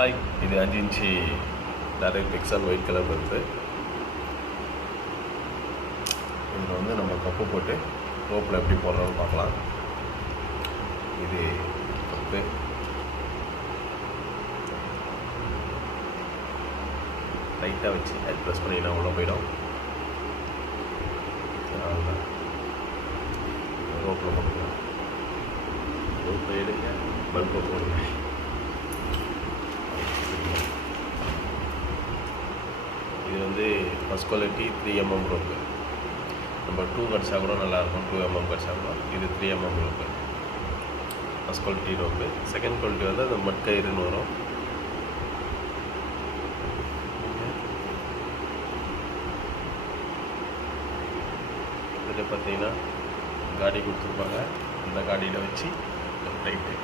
Hi, இது 5 inch direct pixel white colour bulb. இதில் வந்து நம்ம கப்பு போட்டு ரோப்பில் எப்படி போடுறோன்னு பார்க்கலாம். இது கப்பு லைட்டாக வச்சு அது ப்ரெஸ் பண்ணிங்கன்னா உள்ள போயிடும். அதுதான் ரோப்பில் போட்டுக்கலாம். ரோப்பில் எடுங்க, பல்பை போடுங்க. இது வந்து ஃபஸ்ட் குவாலிட்டி 3mm ரோப்பு. நம்ம 2 கடிச்சா கூட நல்லாயிருக்கும், 2mm கடிச்சா கூட. இது 3mm rope, first quality rope. Second quality வந்து அந்த மட்கயிறுன்னு வரும். இதில் பார்த்தீங்கன்னா காடி கொடுத்துருப்பாங்க, அந்த காடியில் வச்சு ரைட்டு